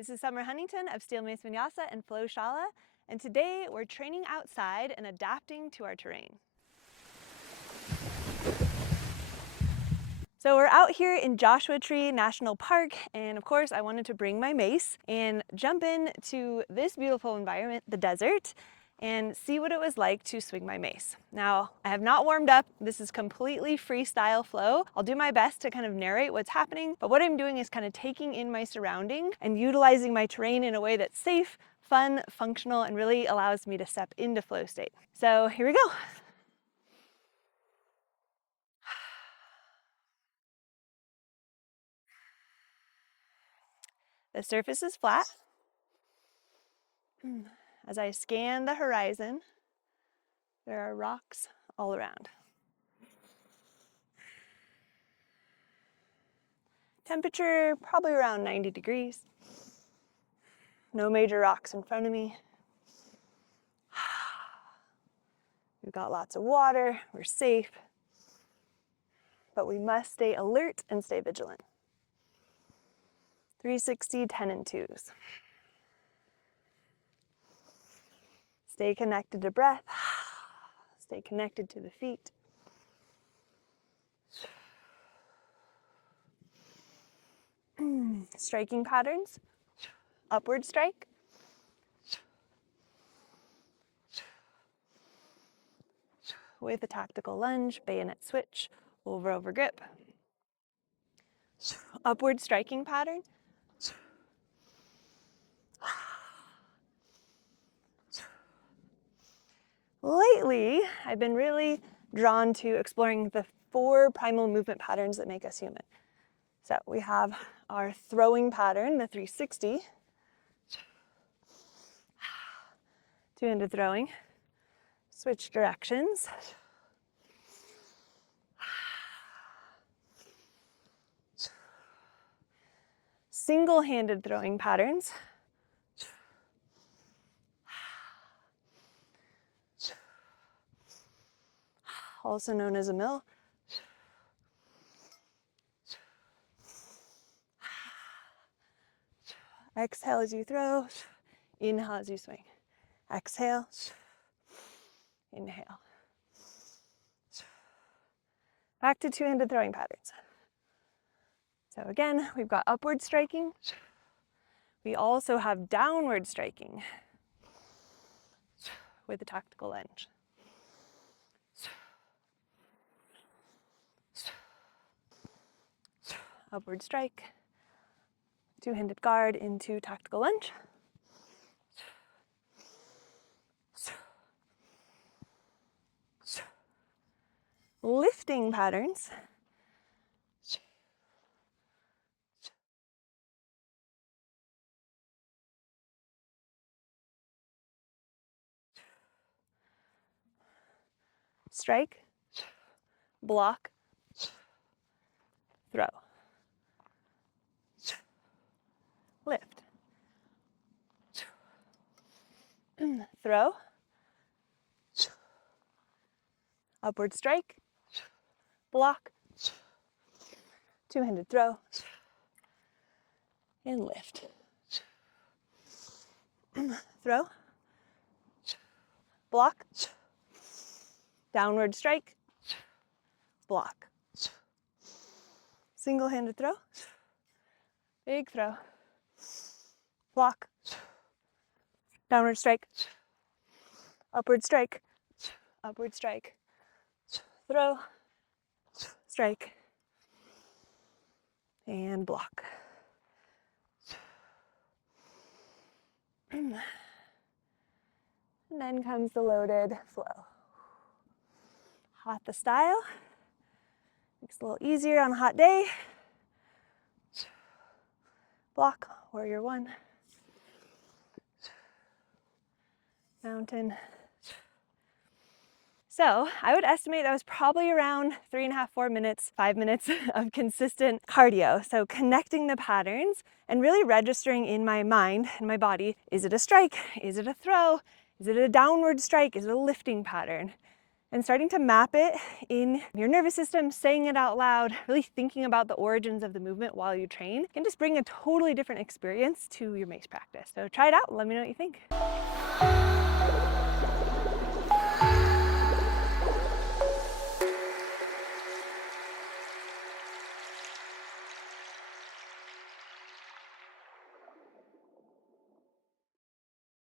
This is Summer Huntington of Steel Mace Vinyasa and Flow Shala, and today we're training outside and adapting to our terrain. So we're out here in Joshua Tree National Park, and of course I wanted to bring my mace and jump into this beautiful environment, the desert, and see what it was like to swing my mace. Now, I have not warmed up. This is completely freestyle flow. I'll do my best to kind of narrate what's happening, but what I'm doing is kind of taking in my surrounding and utilizing my terrain in a way that's safe, fun, functional, and really allows me to step into flow state. So here we go. The surface is flat. As I scan the horizon, there are rocks all around. Temperature, probably around 90 degrees. No major rocks in front of me. We've got lots of water, we're safe, but we must stay alert and stay vigilant. 360, 10 and 2s. Stay connected to breath. Stay connected to the feet. Striking patterns. Upward strike. With a tactical lunge, bayonet switch, over grip. Upward striking pattern. Lately, I've been really drawn to exploring the 4 primal movement patterns that make us human. So we have our throwing pattern, the 360, two-handed throwing, switch directions, single-handed throwing patterns, also known as a mill, exhale as you throw, inhale as you swing, exhale, inhale. Back to two-handed throwing patterns. So again, we've got upward striking. We also have downward striking with a tactical lunge. Upward strike, two-handed guard into tactical lunge. Lifting patterns. Strike, block, throw. Lift. Throw. Upward strike, block, two-handed throw, and lift. Throw, block, downward strike, block. Single-handed throw, big throw, block, downward strike, upward strike, throw, strike, and block. And then comes the loaded flow. Hatha style. Makes it a little easier on a hot day. Block, warrior 1. Mountain. So I would estimate that was probably around 3.5, 4 minutes, 5 minutes of consistent cardio. So connecting the patterns and really registering in my mind and my body, is it a strike? Is it a throw? Is it a downward strike? Is it a lifting pattern? And starting to map it in your nervous system, saying it out loud, really thinking about the origins of the movement while you train can just bring a totally different experience to your Mace practice. So try it out and let me know what you think.